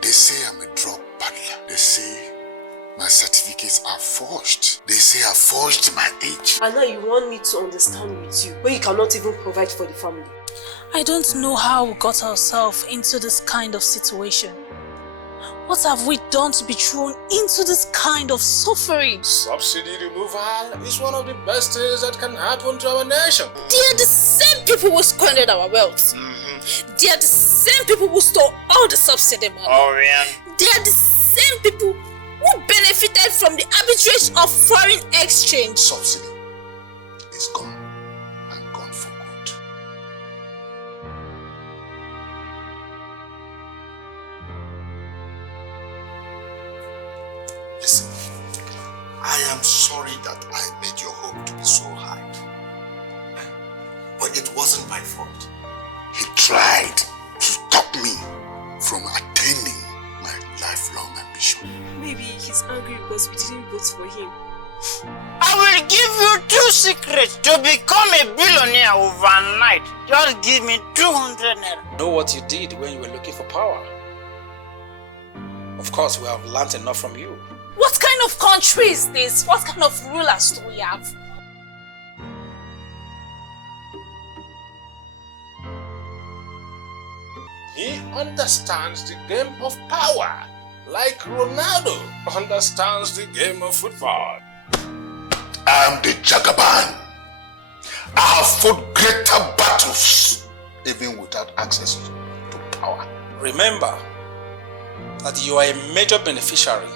They say I'm a drug peddler. They say my certificates are forged. They say I forged my age. And now you want me to understand with you, when you cannot even provide for the family. I don't know how we got ourselves into this kind of situation. What have we done to be thrown into this kind of suffering? Subsidy removal is one of the best things that can happen to our nation. They are the same people who squandered our wealth. They are the same people who stole all the subsidy money. Oh, yeah. They are the same people who benefited from the arbitrage of foreign exchange. Subsidy is gone, and gone for good. Listen, I am sorry that I made your hope to be so high. But it wasn't my fault. He tried to stop me from attaining my lifelong ambition. Maybe he's angry because we didn't vote for him. I will give you 2 secrets to become a billionaire overnight. Just give me 200 naira. Know what you did when you were looking for power. Of course, we have learnt enough from you. What kind of country is this? What kind of rulers do we have? He understands the game of power, like Ronaldo understands the game of football. I am the Jagaban. I have fought greater battles, even without access to power. Remember that you are a major beneficiary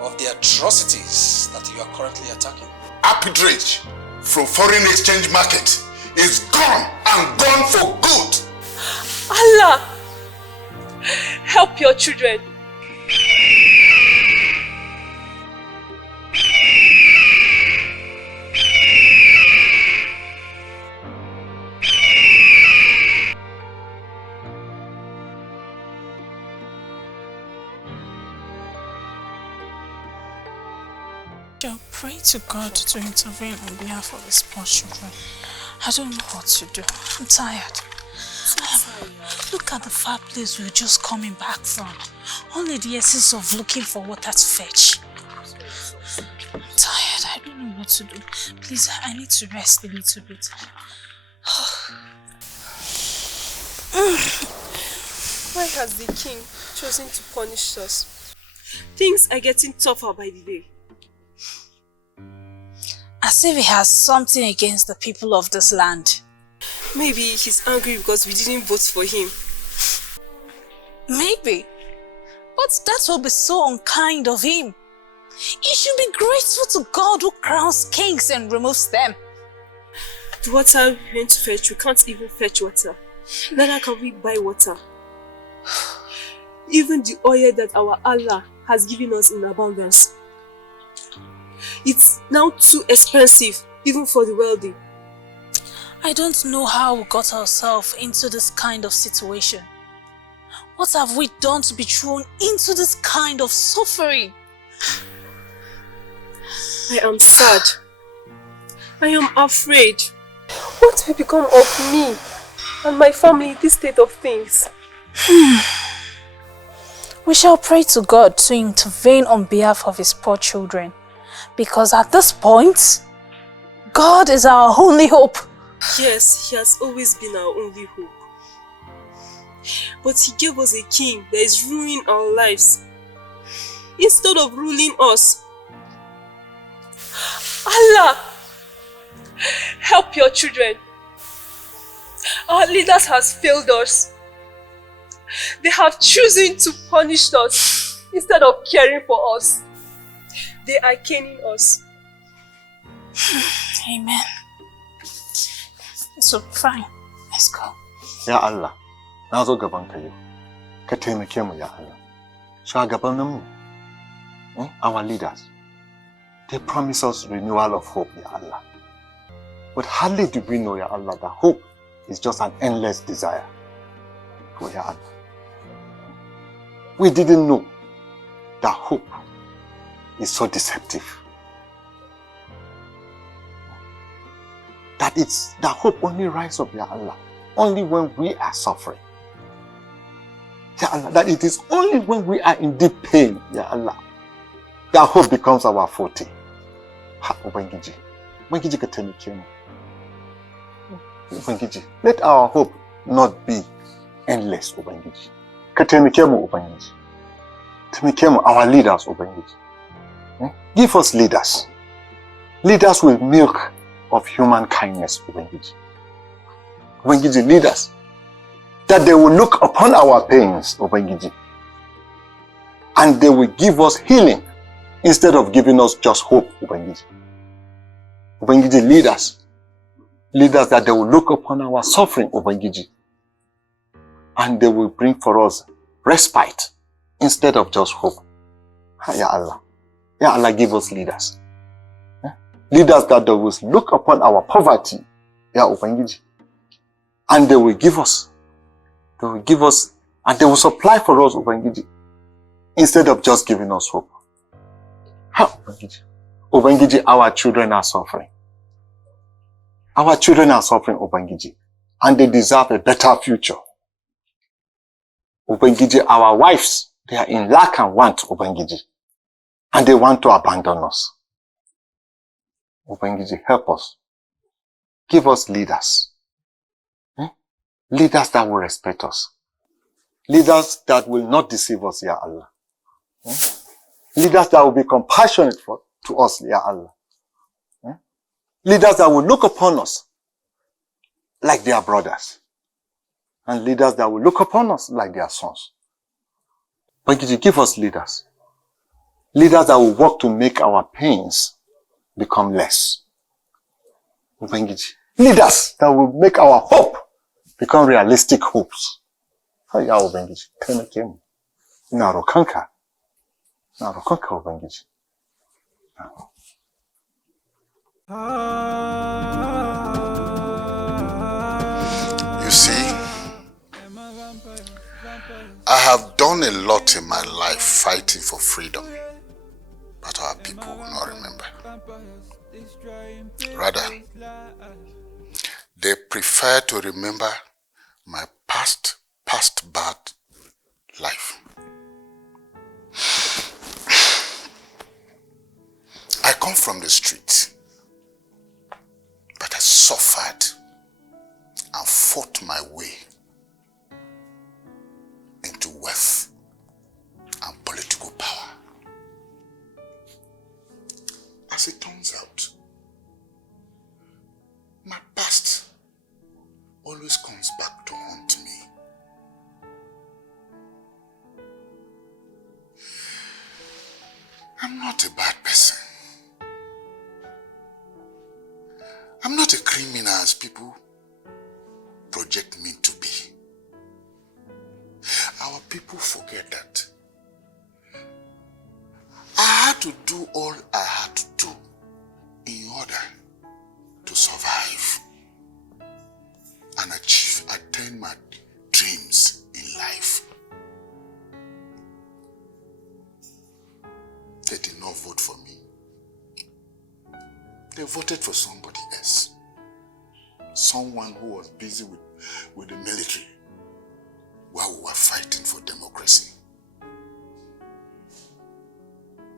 of the atrocities that you are currently attacking. Arbitrage from foreign exchange market is gone and gone for good. Allah! Help your children. I'll pray to God to intervene on behalf of his poor children. I don't know what to do. I'm tired. Look at the far place we're just coming back from. Only the essence of looking for water to fetch. I'm tired. I don't know what to do. Please, I need to rest a little bit. Why has the king chosen to punish us? Things are getting tougher by the day. As if he has something against the people of this land. Maybe he's angry because we didn't vote for him. Maybe. But that will be so unkind of him. He should be grateful to God who crowns kings and removes them. The water we went to fetch, we can't even fetch water. Neither can we buy water. Even the oil that our Allah has given us in abundance, it's now too expensive, even for the wealthy. I don't know how we got ourselves into this kind of situation. What have we done to be thrown into this kind of suffering? I am sad. I am afraid. What will become of me and my family in this state of things? We shall pray to God to intervene on behalf of his poor children. Because at this point, God is our only hope. Yes, he has always been our only hope. But he gave us a king that is ruining our lives instead of ruling us. Allah! Help your children. Our leaders have failed us. They have chosen to punish us instead of caring for us. They are caning us. Amen. So fine, let's go. Ya Allah, na zo gaban ka yau. Ka taimake mu ya Allah. Shugabanninmu, our leaders, they promise us renewal of hope, ya Allah. But hardly do we know, ya Allah, that hope is just an endless desire. Oh, Ya Allah. We didn't know that hope is so deceptive. That hope only rises up, Ya Allah, only when we are suffering. Ya Allah, that it is only when we are in deep pain, Ya Allah, that hope becomes our forte. Ha, Ubangiji. Ubangiji ka taimake mu. Ubangiji, let our hope not be endless, Ubangiji. Ka taimake mu, Ubangiji. Taimake mu, our leaders, Ubangiji. Give us leaders. Leaders with milk of human kindness, Ubangiji. Ubangiji, leaders that they will look upon our pains, Ubangiji, and they will give us healing instead of giving us just hope, Ubangiji. Ubangiji, leaders that they will look upon our suffering, Ubangiji, and they will bring for us respite instead of just hope. Ya Allah. Ya Allah, give us leaders. Leaders that they will look upon our poverty, Ya Ubangiji, and they will give us, and they will supply for us, Ubangiji, instead of just giving us hope. Ubangiji. Ubangiji, our children are suffering. Our children are suffering, Ubangiji, and they deserve a better future. Ubangiji, our wives, they are in lack and want, Ubangiji, and they want to abandon us. Ubangiji, help us. Give us leaders. Leaders that will respect us. Leaders that will not deceive us, Ya Allah. Leaders that will be compassionate to us, Ya Allah. Leaders that will look upon us like their brothers. And leaders that will look upon us like their sons. Ubangiji, give us leaders. Leaders that will work to make our pains become less. Ubangiji. Leaders that will make our hope become realistic hopes. Ya Ubangiji. Taimake mu. Ina roƙonka. Ina roƙonka, Ubangiji. You see, I have done a lot in my life fighting for freedom, but our people will not remember. Rather, they prefer to remember my past bad life. I come from the street, but I suffered and fought my way into wealth and political power. As it turns out, my past always comes back to haunt me. I'm not a bad person. I'm not a criminal as people project me to be. Our people forget that. I had to do all I had to do in order to survive and attain my dreams in life. They did not vote for me. They voted for somebody else. Someone who was busy with the military while we were fighting for democracy.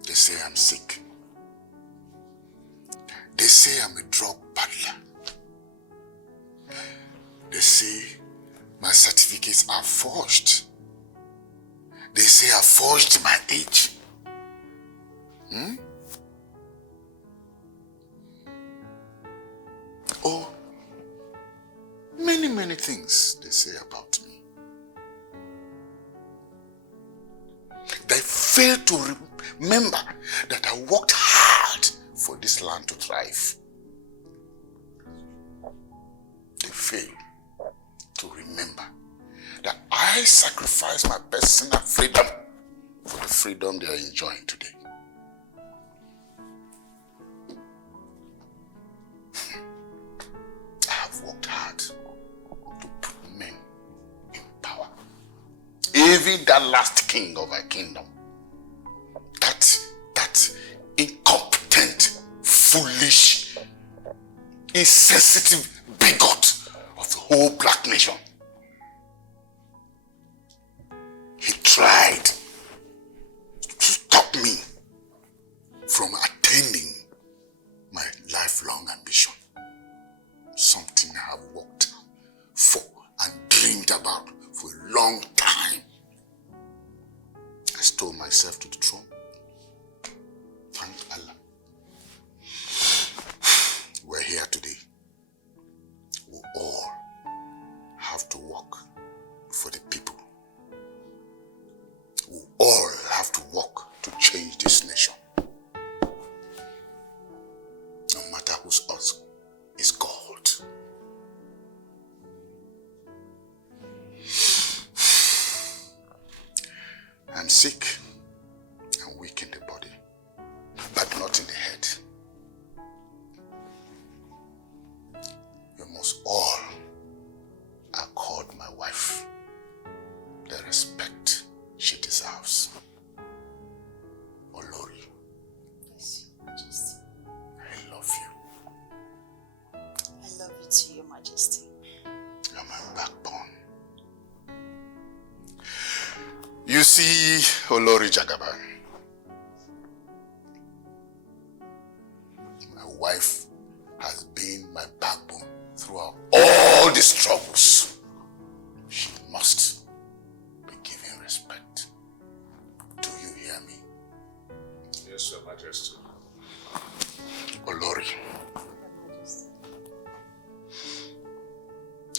They say I'm sick. They say I'm a drug peddler. They say my certificates are forged. They say I forged my age. Oh, many things they say about me. They fail to remember that I worked hard for this land to thrive. They fail to remember that I sacrificed my personal freedom for the freedom they are enjoying today. I have worked hard to put men in power. even that last king of our kingdom. That incompetent, foolish, insensitive bigot of the whole black nation. He tried to stop me from attaining my lifelong ambition. Something I have worked for and dreamed about for a long time. I stole myself to the throne. Thank Allah. We're here today. We all have to work for the people. We all have to work to change this nation. No matter whose us is God. I'm sick and weak in the body, but not in the head. You must all accord my wife the respect she deserves. Olori. Yes, Your Majesty. I love you. I love you too, Your Majesty. You're my backbone. You see, Olori Jagaban, my wife has been my backbone throughout all the struggles. She must be given respect. Do you hear me? Yes, Your Majesty. Olori,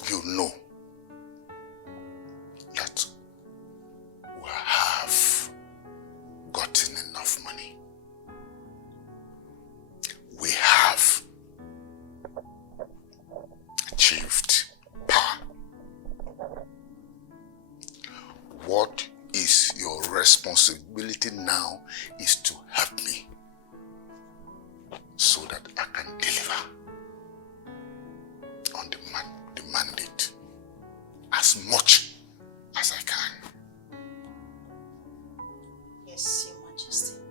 you know that we have gotten enough money. We have achieved power. What is your responsibility now is to help me so that I can deliver on the mandate as much as I can. Yes, Your Majesty.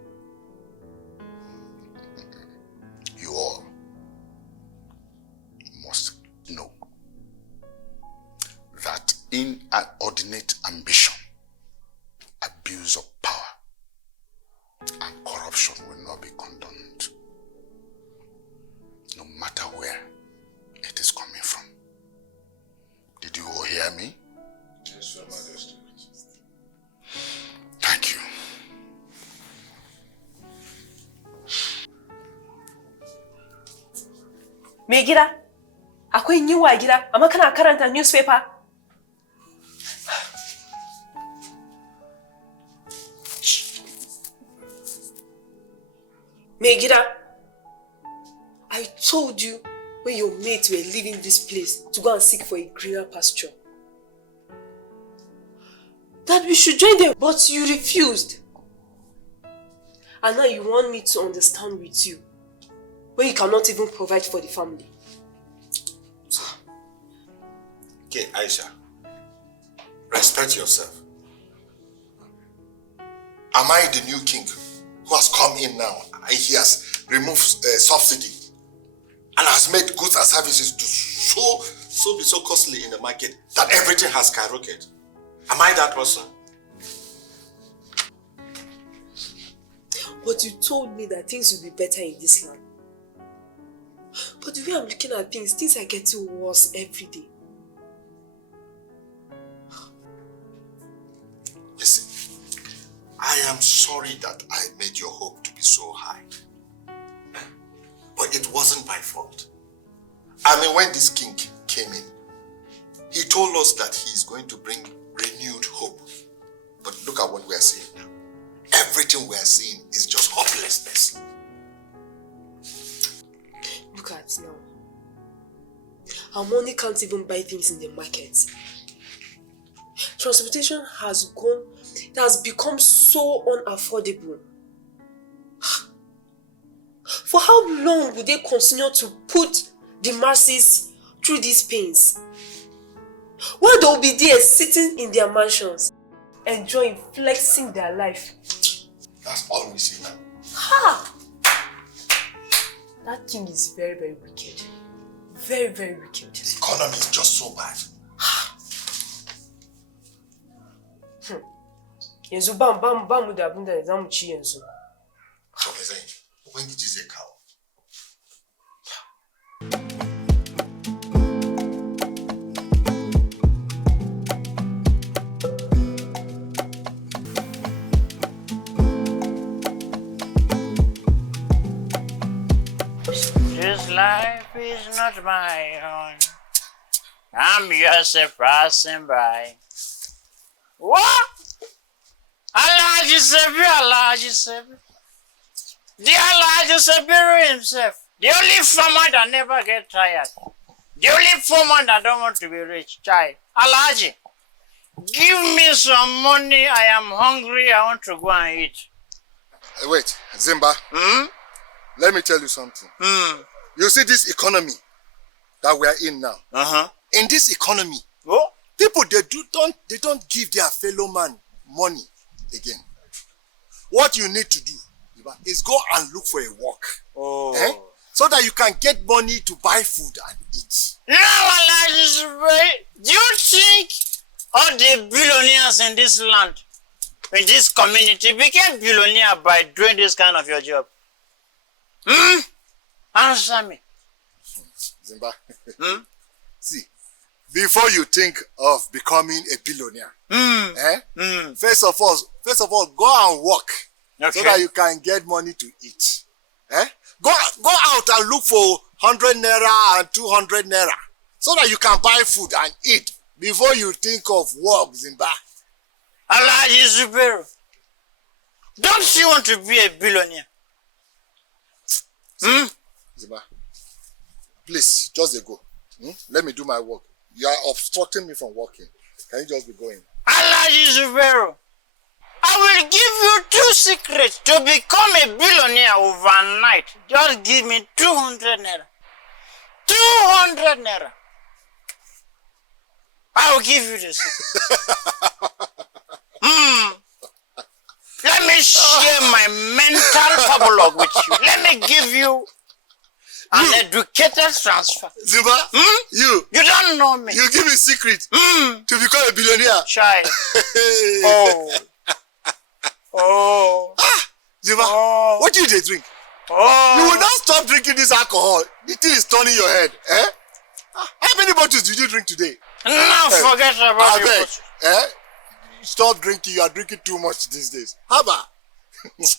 You all must know that in an ordinate ambition, abuse of power and corruption will not be condoned, no matter where it is coming from. Did you all hear me? Yes, Your Majesty. Thank you. Me gida, akwai yiwa gida, amma kana karanta newspaper? Me gida, I told you when your mates were leaving this place to go and seek for a greener pasture that we should join them, but you refused. And now you want me to understand with you when you cannot even provide for the family. Okay, Aisha. Respect yourself. Am I the new king who has come in now and he has removed subsidy and has made goods and services to be so costly in the market that everything has skyrocketed? Am I that person? But you told me that things will be better in this land. But the way I'm looking at things are getting worse every day. Listen, I am sorry that I made your hope to be so high. But it wasn't my fault. I mean, when this king came in, he told us that he's going to bring renewed hope. But look at what we are seeing now. Everything we are seeing is just hopelessness. Look at now. Our money can't even buy things in the market. Transportation has become so unaffordable. For how long will they continue to put the masses through these pains? While they will be there sitting in their mansions, enjoying, flexing their life. That's all we see now. Ha! That king is very, very wicked. Very, very wicked. The economy is just so bad. Yenzu bam da abunda zamu ci yenzu. So we say, when did you say cow? This life is not my own. I'm just a passing by. What? Allah Giuseppe. The Allah Giuseppe himself. The only farmer that never get tired. The only farmer that don't want to be rich. Child. Alaji, give me some money. I am hungry. I want to go and eat. Hey, wait, Zimba. Let me tell you something. You see this economy that we are in now. In this economy, people they don't give their fellow man money again. What you need to do is go and look for a work. So that you can get money to buy food and eat. No, Allah, do you think all the billionaires in this land, in this community, became billionaire by doing this kind of your job? Answer me. Zimba. See, before you think of becoming a billionaire, first of all, go and work so that you can get money to eat. Go out and look for 100 naira and 200 naira so that you can buy food and eat before you think of work, Zimba. Allah is superior. Don't you want to be a billionaire? Zimba, please, just go. Let me do my work. You are obstructing me from working. Can you just be going? Allah is superior. I will give you 2 secrets to become a billionaire overnight. Just give me 200 naira. 200 naira. I will give you the secret. Let me share my mental fabulous with you. Let me give you an educated transfer. Zimba, you don't know me. You give me secret to become a billionaire. Child. Zimba, what do you drink? You will not stop drinking this alcohol. The thing is turning your head. How many bottles did you drink today? Now forget about it. Stop drinking. You are drinking too much these days. Haba. Give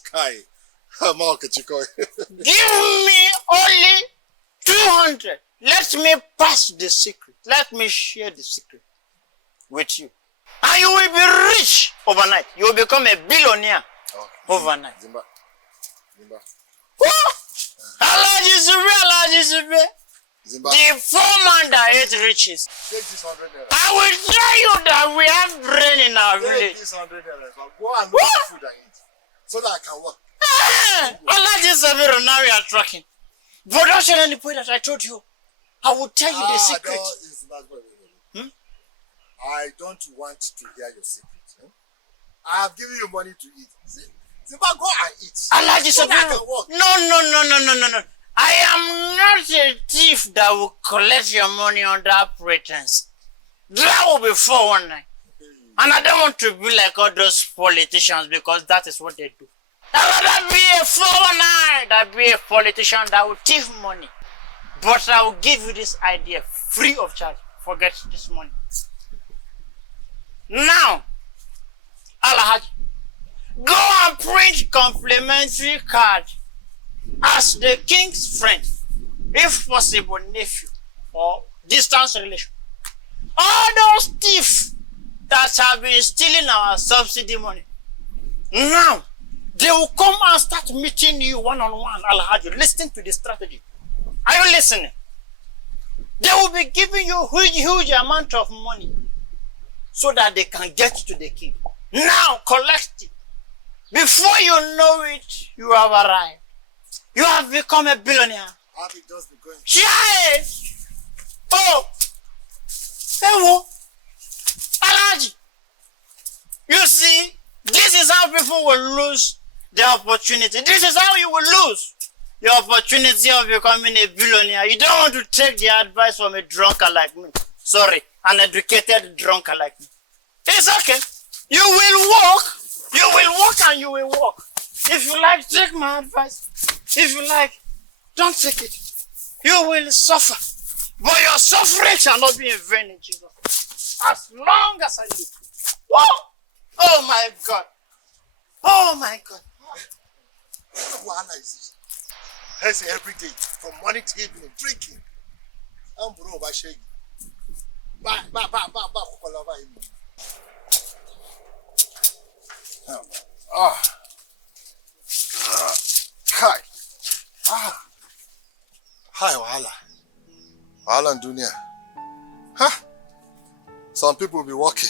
me only 200. Let me pass the secret. Let me share the secret with you. And you will be rich overnight. You will become a billionaire overnight. Zimba. Allah is real. Zimba. The foreman that ate riches. Take this 100 naira. I will tell you that we have brain in our village. Take this 100 naira. Go and look for food and eat. So that I can work. Allah is real. Now we are tracking. But don't tell any point that I told you. I will tell you the secret. I don't want to hear your secret. I have given you money to eat. Zimba, go and eat. Allah is so that I can work. No. I am not a thief that will collect your money under pretense. That will be 419. And I don't want to be like all those politicians because that is what they do. I'd rather be a 419 than be a politician that will thief money. But I will give you this idea free of charge. Forget this money. Now, Alhaji, go and print complimentary card as the king's friend, if possible nephew or distance relation. All those thieves that have been stealing our subsidy money, now they will come and start meeting you one-on-one, Alhaji. Listen to the strategy. Are you listening? They will be giving you huge amount of money so that they can get to the king. Now collect it. Before you know it, you have arrived. You have become a billionaire. Happy just be going. Child! Oh! Ewo! Alaji! You see, this is how people will lose their opportunity. This is how you will lose your opportunity of becoming a billionaire. You don't want to take the advice from a drunkard like me. Sorry, an educated drunkard like me. It's okay. You will walk. You will walk and you will walk. If you like, take my advice. If you like, don't take it. You will suffer. But your suffering shall not be in vain in Jesus. As long as I live. Whoa! Oh my God. Oh my God. What is this? Every day, from morning to evening, drinking. I'm bro, by shaking. Kai. Hi, Wahala. Wahala in dunya. Huh? Some people will be working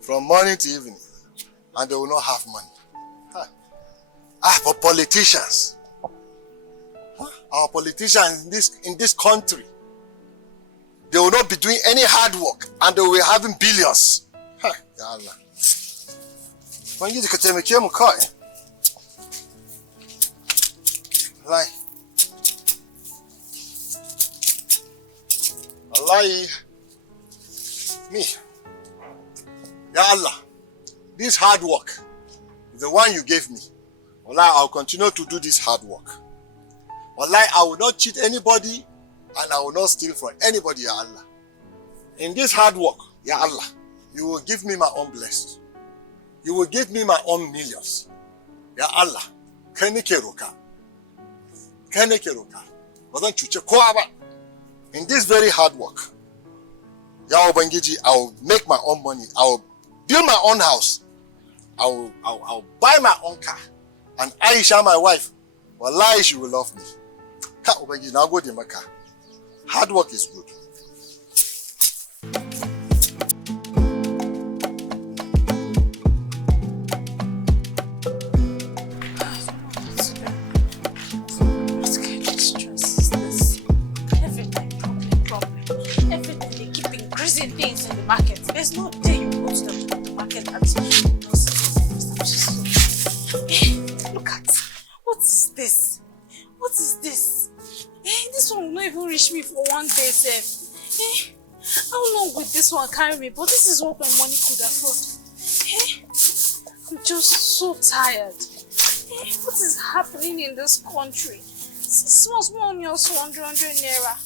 from morning to evening and they will not have money. Huh? But politicians. Huh? Our politicians in this country, they will not be doing any hard work and they will be having billions. Huh? Ya Allah. When you can tell me, Allah, me. Ya Allah, this hard work is the one you gave me. Wallahi, I'll continue to do this hard work. Wallahi, I will not cheat anybody and I will not steal from anybody, Ya Allah. In this hard work, Ya Allah, you will give me my own blessed. You will give me my own millions. Ya Allah, Kenikeruka. In this very hard work, Ya Ubangiji, I will make my own money. I will build my own house. I will buy my own car. And Aisha, my wife, wallahi, she will love me. Ka Ubangiji, now go to Mecca. Hard work is good. Things in the market. There's no day you go to the market and look at what is this? What is this? This one will not even reach me for one day, sir. How long will this one carry me? But this is what my money could afford. I'm just so tired. What is happening in this country? Small onions, 100 naira.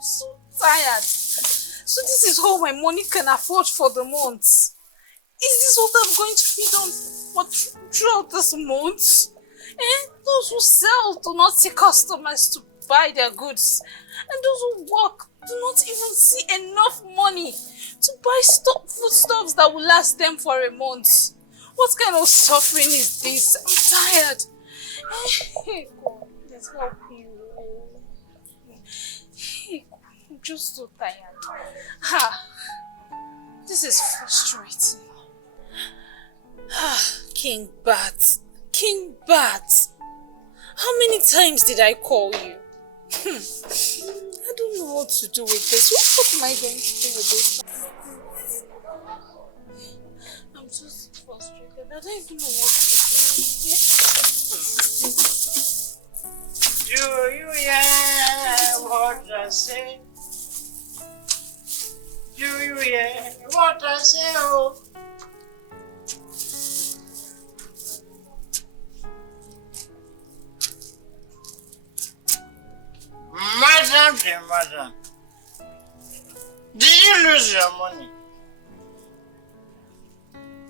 So tired. So this is all my money can afford for the month. Is this what I'm going to feed on throughout this month? Those who sell do not see customers to buy their goods. And those who work do not even see enough money to buy foodstuffs that will last them for a month. What kind of suffering is this? I'm tired. Hey God, please help me. I'm just so tired. This is frustrating. King Bat. King Bat. How many times did I call you? I don't know what to do with this. What am I going to do with this? I'm just frustrated. I don't even know what to do. Do you hear what I say? Do you hear what I say? Oh. Madam, did you lose your money?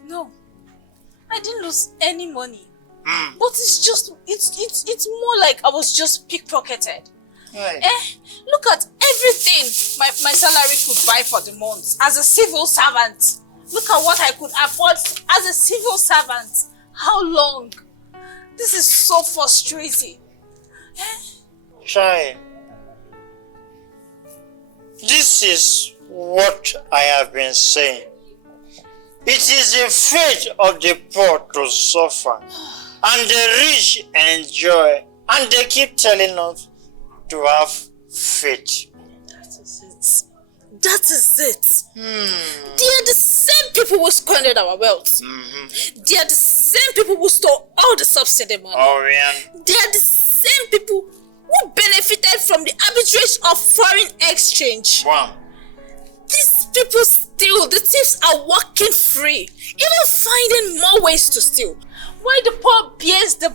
No, I didn't lose any money. But it's more like I was just pickpocketed. Right. Look at everything my salary could buy for the month as a civil servant. Look at what I could afford as a civil servant. How long? This is so frustrating. Shai, this is what I have been saying. It is the fate of the poor to suffer, and the rich enjoy, and they keep telling us to have faith. That is it. That is it. They are the same people who squandered our wealth. They are the same people who stole all the subsidy money. They are the same people who benefited from the arbitrage of foreign exchange. These people steal. The thieves are walking free, even finding more ways to steal. Why the poor bears their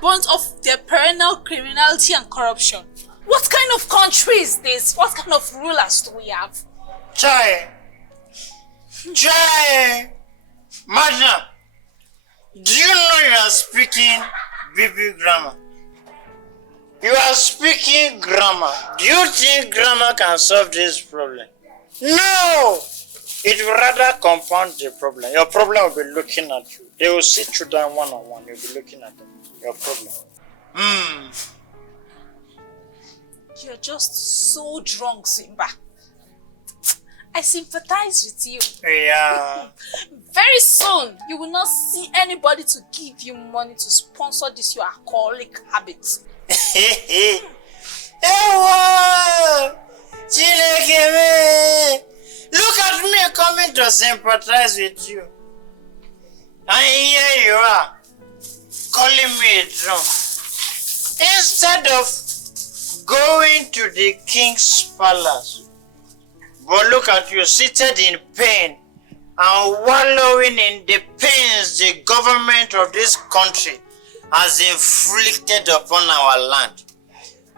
bonds of their perennial criminality and corruption? What kind of country is this? What kind of rulers do we have? Chai! Madam, do you know you are speaking BB grammar? You are speaking grammar. Do you think grammar can solve this problem? No! It will rather compound the problem. Your problem will be looking at you. They will sit you down one-on-one. You'll be looking at them. Your problem. You're just so drunk, Simba. I sympathize with you. Yeah. Very soon, you will not see anybody to give you money to sponsor this your alcoholic habit. Look at me coming to sympathize with you. And here you are, calling me a drunk. Instead of going to the king's palace, but look at you seated in pain and wallowing in the pains the government of this country has inflicted upon our land.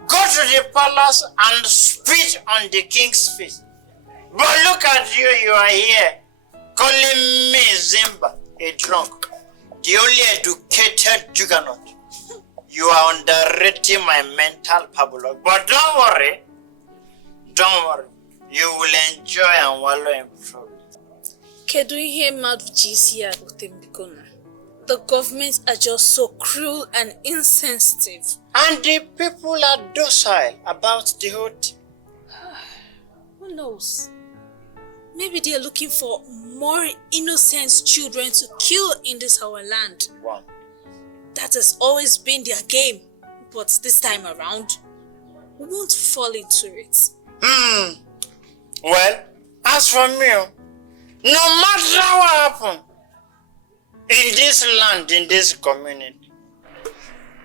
Go to the palace and spit on the king's face. But look at you, you are here, calling me Zimba, a drunk, the only educated juggernaut. You are underrating my mental pabulog. But don't worry, you will enjoy and wallow in trouble. The governments are just so cruel and insensitive. And the people are docile about the whole thing. Who knows? Maybe they are looking for more innocent children to kill in this our land. Wow. That has always been their game. But this time around, we won't fall into it. Well, as for me, no matter what happens in this land, in this community,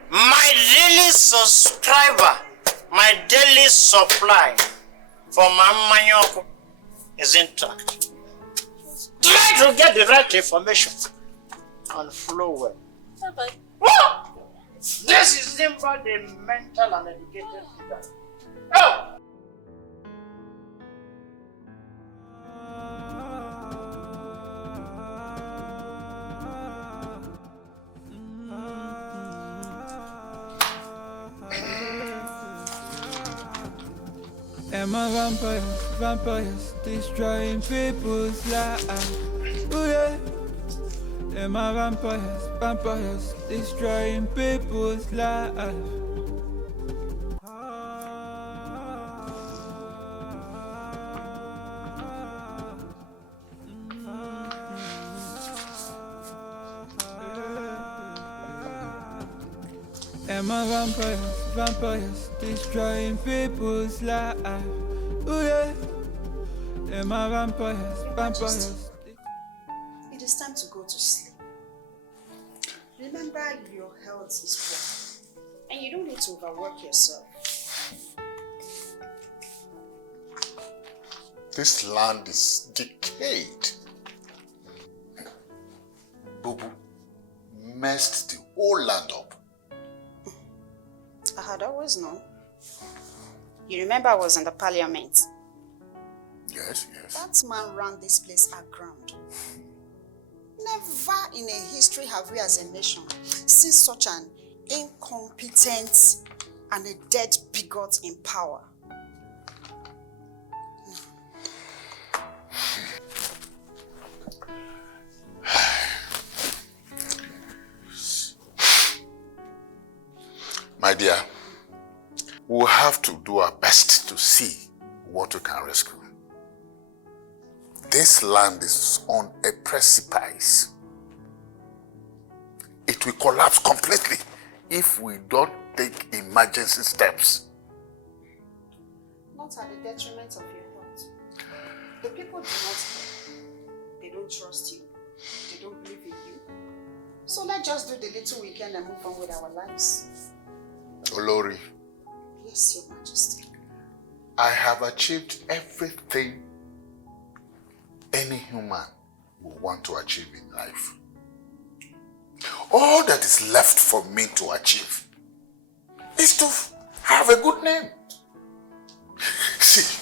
my daily subscriber, my daily supply for my manyoko is intact. Try to get the right information and flow well. Bye-bye. This is simple, the mental and educated leader. Oh! Am I vampires, destroying people's lives? Ooh yeah. Am I vampires, destroying people's lives? Am I vampires, destroying people's lives? Ooh yeah. Am I vampires? It is time to go to sleep. Remember, your health is poor, and you don't need to overwork yourself. This land is decayed. Bubu messed the whole land up. I had always known. You remember I was in the parliament? Yes. That man ran this place aground. Never in a history have we as a nation seen such an incompetent and a dead bigot in power. My dear, we'll have to do our best to see what we can rescue. This land is on a precipice. It will collapse completely if we don't take emergency steps. Not at the detriment of your health. The people do not care. They don't trust you. They don't believe in you. So let's just do the little we can and move on with our lives. Olori. Yes, Your Majesty. I have achieved everything any human will want to achieve in life. All that is left for me to achieve is to have a good name. See,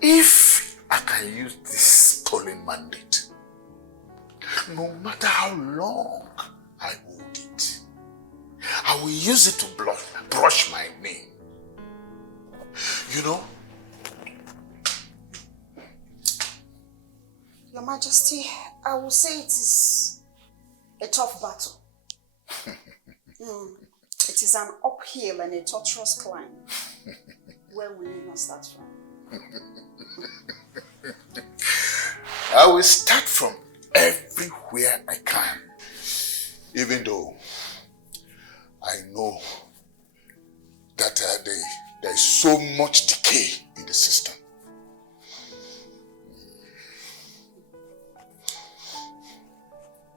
if I can use this stolen mandate, no matter how long I hold it, I will use it to brush my name. You know? Your Majesty, I will say it is a tough battle. It is an uphill and a tortuous climb. Where will you not start from? I will start from everywhere I can, even though I know that there is so much decay in the system.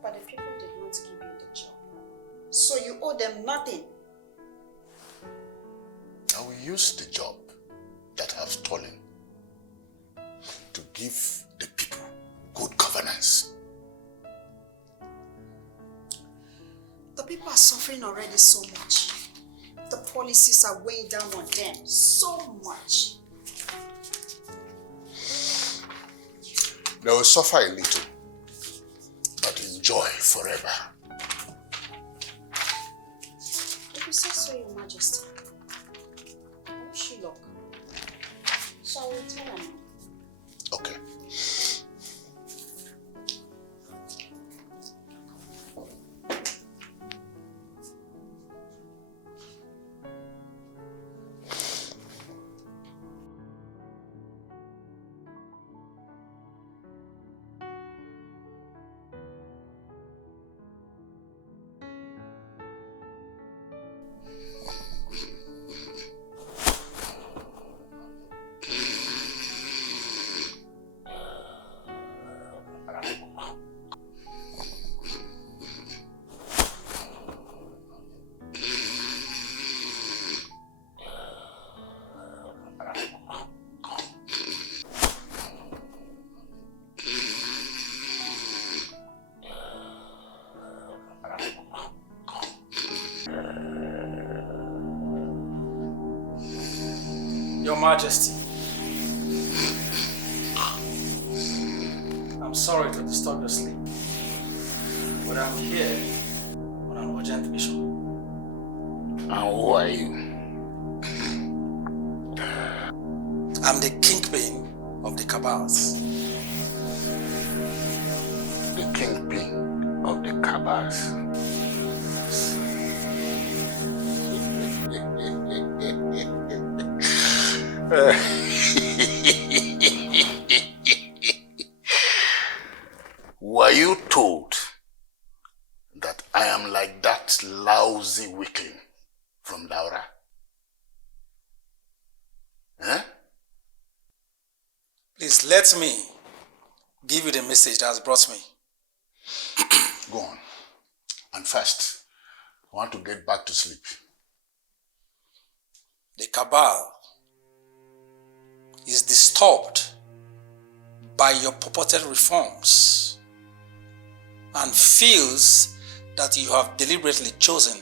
But the people did not give you the job, so you owe them nothing. I will use the job that I have stolen to give the people good governance. The people are suffering already so much. The policies are weighing down on them so much. They will suffer a little, but enjoy forever. If you say so, Your Majesty, I wish you luck. Shall we tell her now? Okay. Your Majesty, I'm sorry to disturb your sleep, but I'm here on an urgent mission. And who are you? I'm the kingpin of the cabals. The kingpin of the cabals. Were you told that I am like that lousy weakling from Laura? Huh? Please let me give you the message that has brought me. Go on. And first, I want to get back to sleep. The cabal is disturbed by your purported reforms and feels that you have deliberately chosen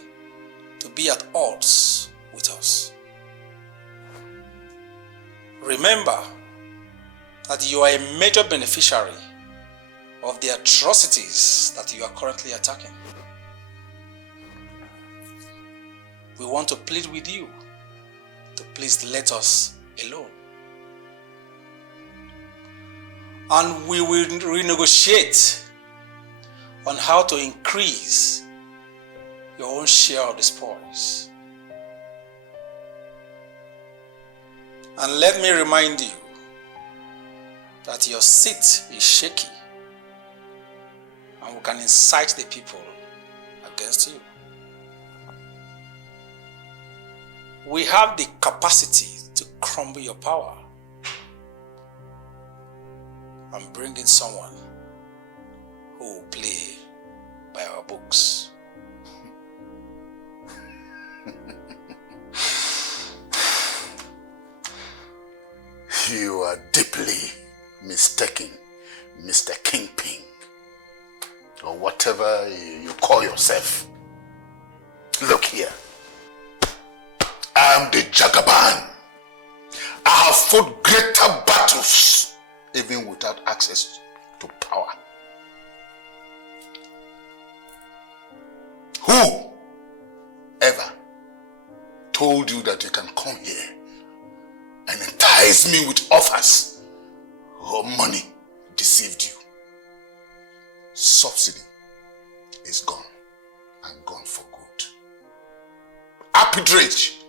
to be at odds with us. Remember that you are a major beneficiary of the atrocities that you are currently attacking. We want to plead with you to please let us alone. And we will renegotiate on how to increase your own share of the spoils. And let me remind you that your seat is shaky and we can incite the people against you. We have the capacity to crumble your power. I'm bringing someone who will play by our books. You are deeply mistaken, Mr. Kingpin, or whatever you call yourself. Look here. I am the Jagaban. I have fought greater battles even without access to power. Who ever told you that you can come here and entice me with offers or money deceived you? Subsidy is gone, and gone for good. Arbitrage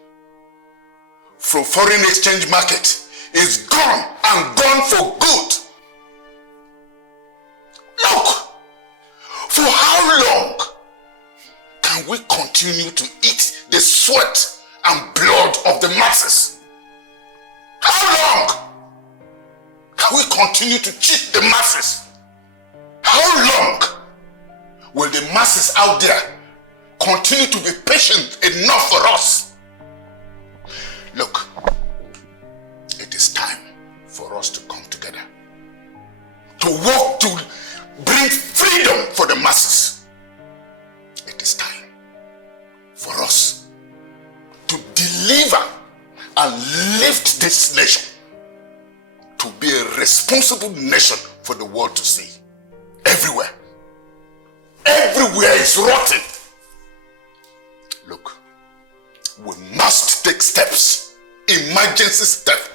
from foreign exchange market is gone and gone for good. Look, for how long can we continue to eat the sweat and blood of the masses? How long can we continue to cheat the masses? How long will the masses out there continue to be patient enough for us? Look, it is time for us to come together, to work to bring freedom for the masses. It is time for us to deliver and lift this nation to be a responsible nation for the world to see. Everywhere is rotten. Look, we must take steps, emergency steps,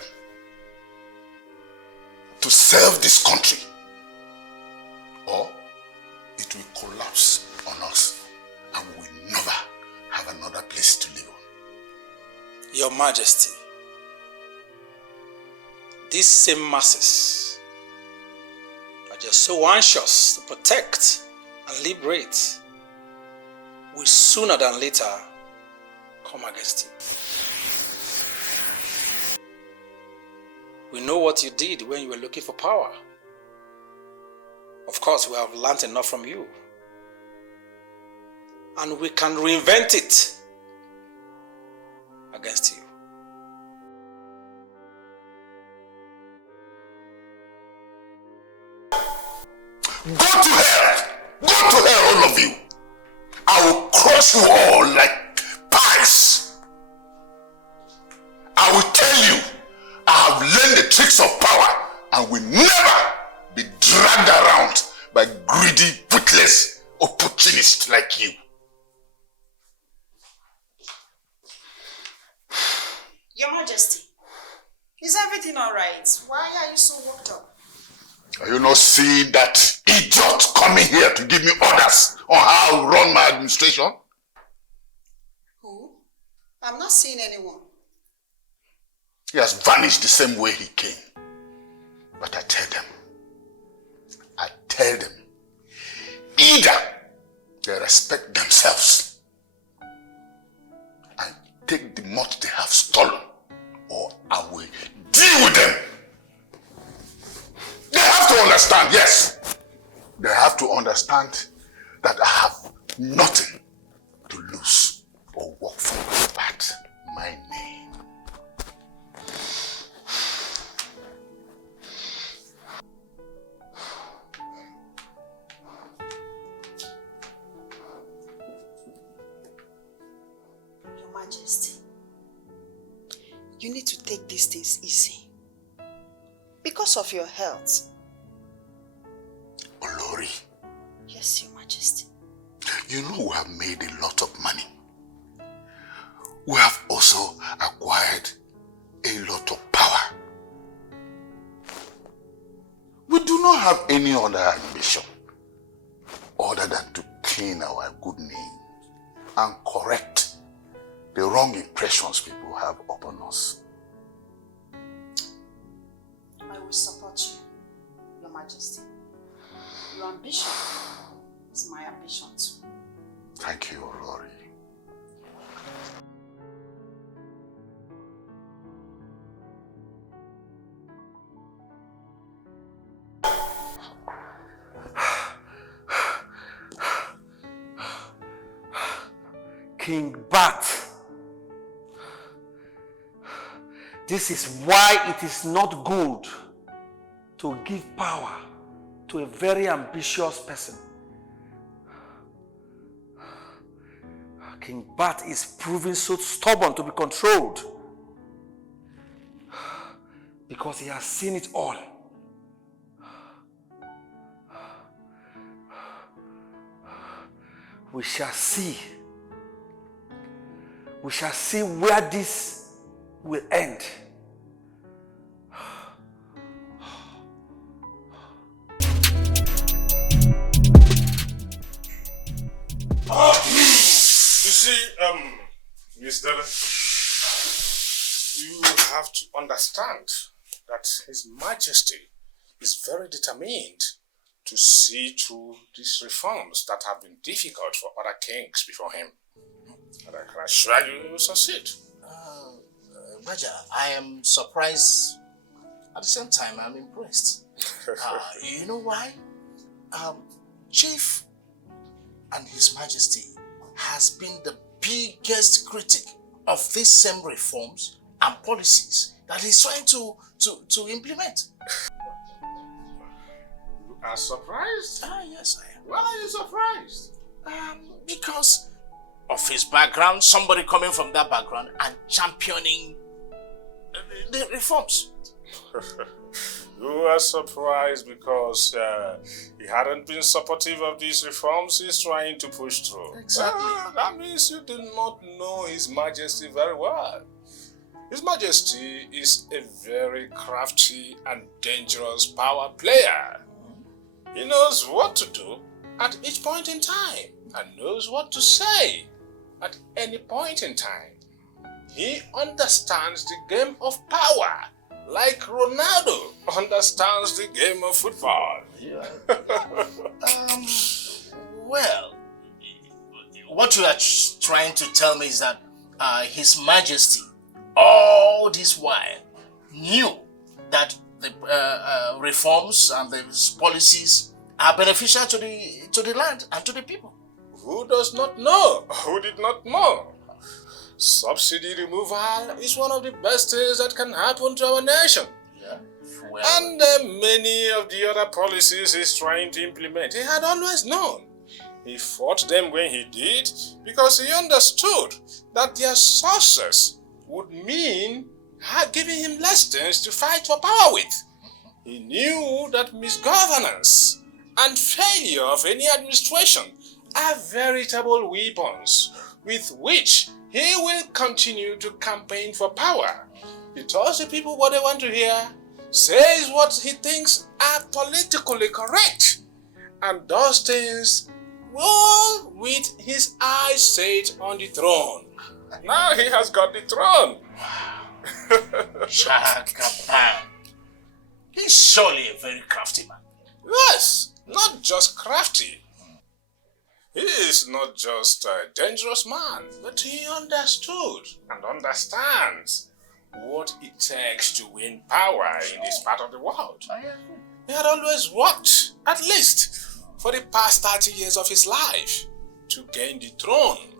to save this country, or it will collapse on us and we will never have another place to live on. Your Majesty, these same masses that you're so anxious to protect and liberate will sooner than later come against you. We know what you did when you were looking for power. Of course, we have learned enough from you. And we can reinvent it against you. Go to hell! Go to hell, all of you! I will crush you all like pies. I will tell you, I have learned the tricks of power and will never be dragged around by greedy, witless opportunists like you. Your Majesty, is everything alright? Why are you so worked up? Are you not seeing that idiot coming here to give me orders on how I run my administration? Who? I'm not seeing anyone. He has vanished the same way he came. But I tell them, either they respect themselves and take the much they have stolen, or I will deal with them. They have to understand, yes. They have to understand that I have nothing to lose or work for but my name. Your Majesty, you need to take these things easy. Because of your health. Gloria. Yes, Your Majesty. You know we have made a lot of money. We have also acquired a lot of power. We do not have any other ambition other than to clean our good name and correct the wrong impressions people have upon us. I will support you, Your Majesty. Your ambition is my ambition too. Thank you, Gloria. King Bat. This is why it is not good to give power to a very ambitious person. King Bat is proving so stubborn to be controlled because he has seen it all. We shall see. We shall see where this will end. You see, Miss Della, you have to understand that His Majesty is very determined to see through these reforms that have been difficult for other kings before him. And I can assure you, he will succeed. Raja, I am surprised. At the same time, I'm impressed. You know why? Chief and His Majesty has been the biggest critic of these same reforms and policies that he's trying to implement. You are surprised? Yes, I am. Why are you surprised? Because of his background, somebody coming from that background and championing the reforms. You are surprised because he hadn't been supportive of these reforms he's trying to push through. Exactly. That means you do not know His Majesty very well. His Majesty is a very crafty and dangerous power player. He knows what to do at each point in time and knows what to say at any point in time. He understands the game of power like Ronaldo understands the game of football. Yeah. Well, what you are trying to tell me is that His Majesty, all this while, knew that the reforms and the policies are beneficial to the land and to the people. Who does not know? Who did not know? Subsidy removal is one of the best things that can happen to our nation. Yeah. Well, and many of the other policies he's trying to implement, he had always known. He fought them when he did because he understood that their success would mean giving him less things to fight for power with. He knew that misgovernance and failure of any administration are veritable weapons with which he will continue to campaign for power. He tells the people what they want to hear, says what he thinks are politically correct, and does things all with his eyes set on the throne. Now he has got the throne. Chakapan. He's surely a very crafty man. Yes, not just crafty. He is not just a dangerous man, but he understood and understands what it takes to win power in this part of the world. He had always worked, at least for the past 30 years of his life, to gain the throne.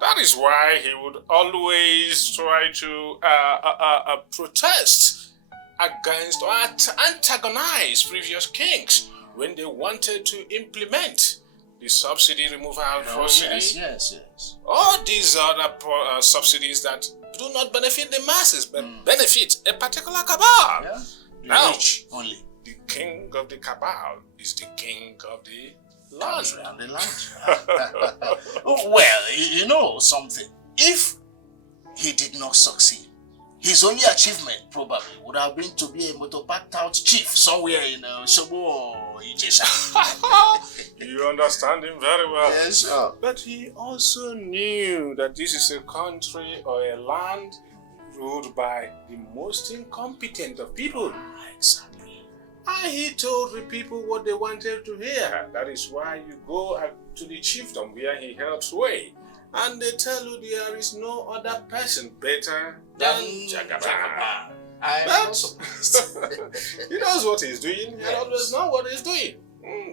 That is why he would always try to protest against or antagonize previous kings when they wanted to implement the subsidy removal subsidy. Yes. All these other subsidies that do not benefit the masses but benefit a particular cabal. Yeah. Now, Rich only. the king of the cabal is the king of the land. And the land. Well, you know something. If he did not succeed, his only achievement probably would have been to be a motor-packed out chief somewhere in Shobo or Ejeria. You understand him very well. Yes, sure. But he also knew that this is a country or a land ruled by the most incompetent of people. Exactly. And he told the people what they wanted to hear. That is why you go to the chiefdom where he held sway, and they tell you there is no other person better than Jagaban. But he knows what he's doing. He always knows what he's doing.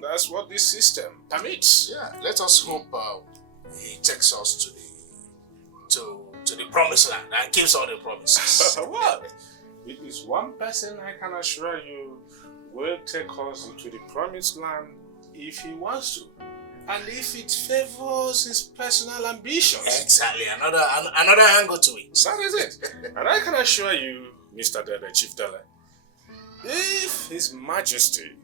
That's what this system permits. Yeah, let us hope he takes us to the to the promised land and keeps all the promises. Well, it is one person I can assure you will take us into the promised land if he wants to. And if it favors his personal ambitions. Exactly, another angle to it. That is it. And I can assure you, Mr. Dele, Chief Dele, if His Majesty's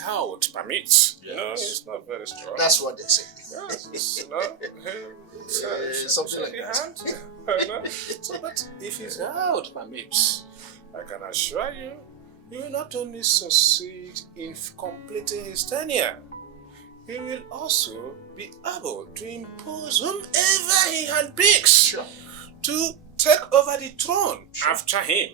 health permits, it's not very strong. That's what they say. Yes, Something like that. So, but if his health permits, I can assure you, he will not only succeed in completing his tenure, he will also be able to impose whomever he handpicks to take over the throne after him.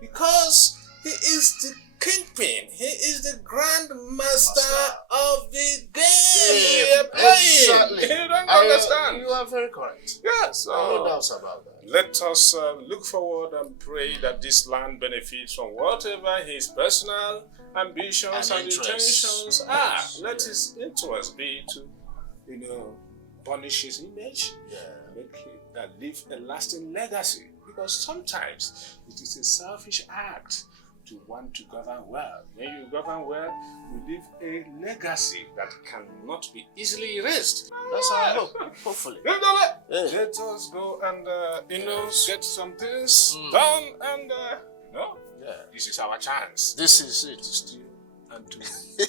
Because he is the kingpin, he is the grand master of the game we are playing. Exactly. You don't understand? You are very correct. Yes. No doubts about that. Let us look forward and pray that this land benefits from whatever his personal ambitions and intentions are. Let his interest be to, punish his image, make it leave a lasting legacy. Because sometimes it is a selfish act to want to govern well. When you govern well, you leave a legacy that cannot be easily erased. That's how I hope, hopefully. Let us go and, get some things done and, this is our chance. This is it. To steal and to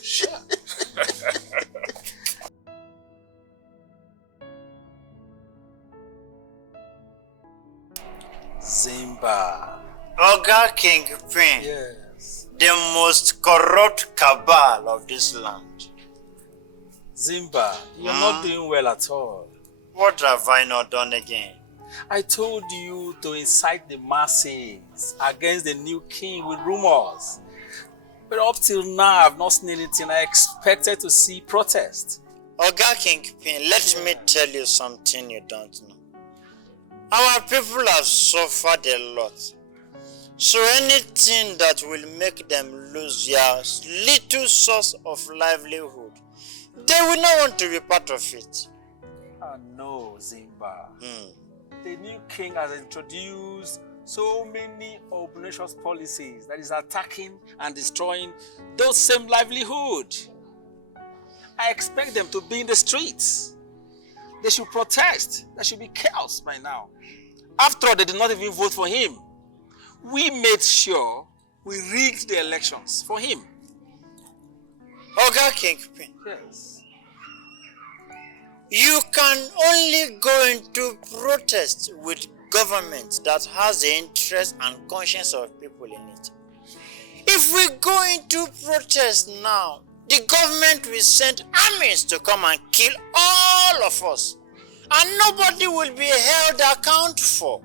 share. Zimba. Oga Kingpin. Yes. The most corrupt cabal of this land. Zimba, you're not doing well at all. What have I not done again? I told you to incite the masses against the new king with rumors. But up till now, I've not seen anything. I expected to see protest. Oga Kingpin, let me tell you something you don't know. Our people have suffered a lot. So anything that will make them lose their little source of livelihood, they will not want to be part of it. No, Zimba. The new king has introduced so many obnoxious policies that is attacking and destroying those same livelihood. I expect them to be in the streets. They should protest. There should be chaos by now. After all, they did not even vote for him. We made sure we rigged the elections for him. Oga Kingpin. Yes. You can only go into protest with government that has the interest and conscience of people in it. If we go into protest now, the government will send armies to come and kill all of us. And nobody will be held account for.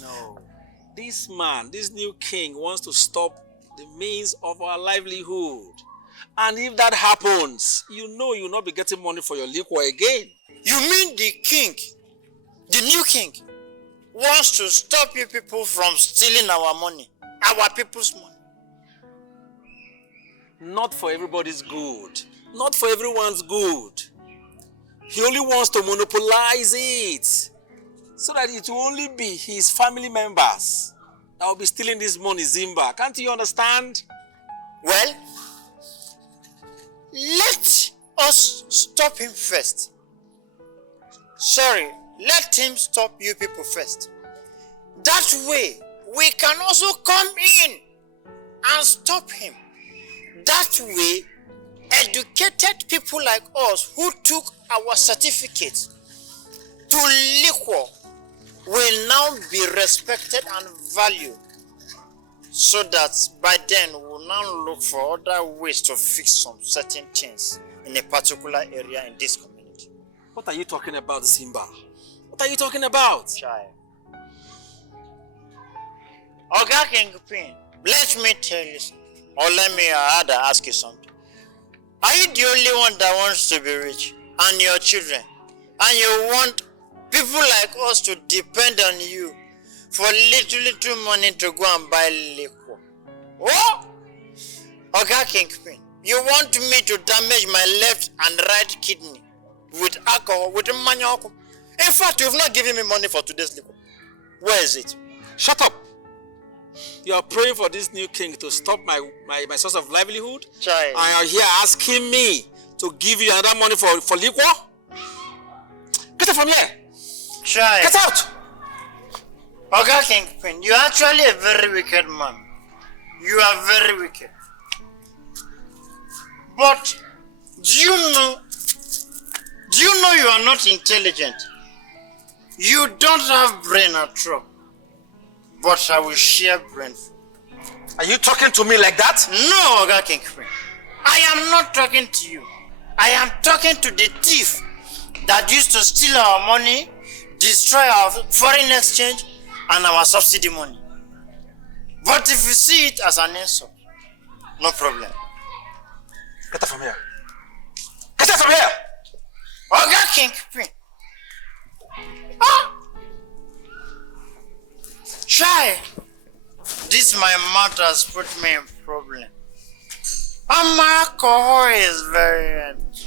No. This man, this new king, wants to stop the means of our livelihood. And if that happens, you know you'll not be getting money for your liquor again. You mean the king, the new king, wants to stop you people from stealing our money, our people's money? Not for everybody's good. Not for everyone's good. He only wants to monopolize it so that it will only be his family members that will be stealing this money, Zimba. Can't you understand? Well, let us stop him first. Sorry, let him stop you people first. That way, we can also come in and stop him. That way, educated people like us who took our certificate to liquor will now be respected and valued, so that by then we'll now look for other ways to fix some certain things in a particular area in this community. What are you talking about, Simba? What are you talking about? Child. Oga Kingpin, let me tell you something, or let me ask you something. Are you the only one that wants to be rich, and your children, and you want people like us to depend on you for little money to go and buy liquor? What? Oga Kingpin, you want me to damage my left and right kidney with alcohol, with manioc? In fact, you've not given me money for today's liquor. Where is it? Shut up! You are praying for this new king to stop my source of livelihood? Child. And you are here asking me to give you another money for liquor? Get out from here! Child. Get out! Oga Kingpin, you are actually a very wicked man. You are very wicked. But do you know you are not intelligent? You don't have brain at all. But I will share brain. Are you talking to me like that? No, Oga Kingpin. I am not talking to you. I am talking to the thief that used to steal our money, destroy our foreign exchange, and our subsidy money. But if you see it as an insult, no problem. Get out from here. Get out from here! Oga Kingpin. Ah! Shy. This my mouth has put me in problem. And my alcohol is very empty.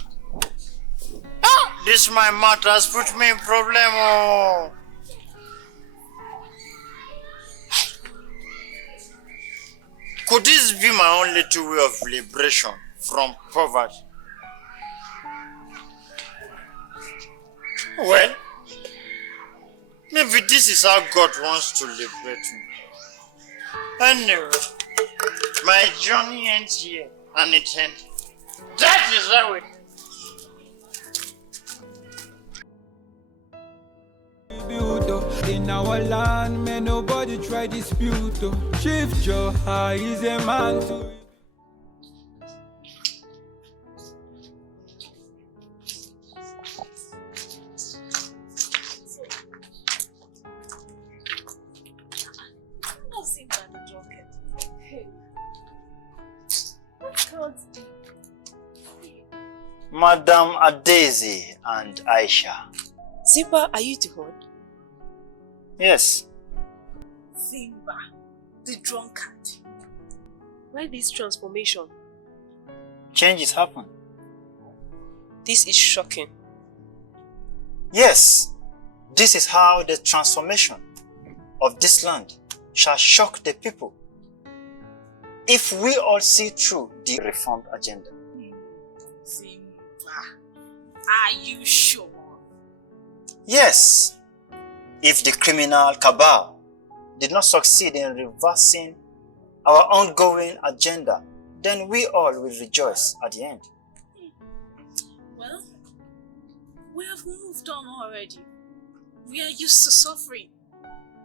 Ah! This my mouth has put me in problem. Oh. Could this be my only two way of liberation from poverty? Well, maybe this is how God wants to liberate me. Anyway, my journey ends here and it ends. That is how it In our land, may nobody try dispute. Shift your eyes, a man to. Madam Adezi and Aisha. Simba, are you the one? Yes. Simba, the drunkard. Why this transformation? Changes happen. This is shocking. Yes, this is how the transformation of this land shall shock the people. If we all see through the reformed agenda. Simba, are you sure? Yes. If the criminal cabal did not succeed in reversing our ongoing agenda, then we all will rejoice at the end. Well, we have moved on already. We are used to suffering.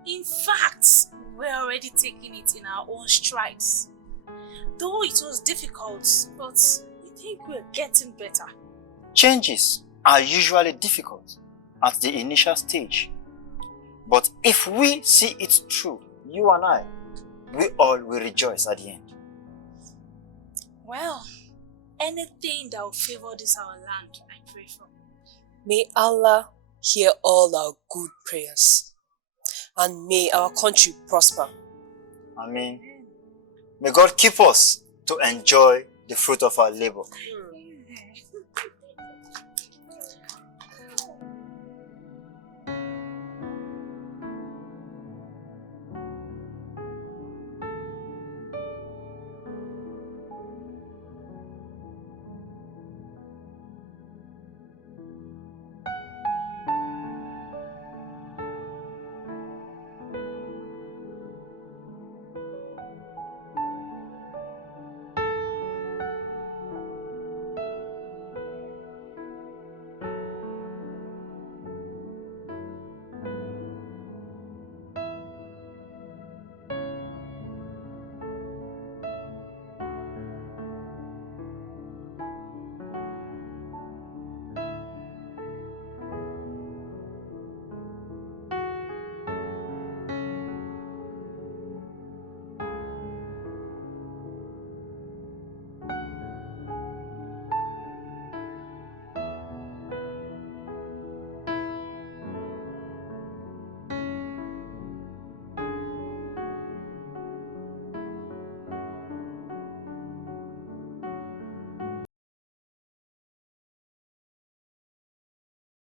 In fact, we're already taking it in our own strides. Though it was difficult, but I think we're getting better. Changes are usually difficult at the initial stage. But if we see it through, you and I, we all will rejoice at the end. Well, anything that will favor this our land, I pray for. May Allah hear all our good prayers. And may our country prosper. Amen. May God keep us to enjoy the fruit of our labor.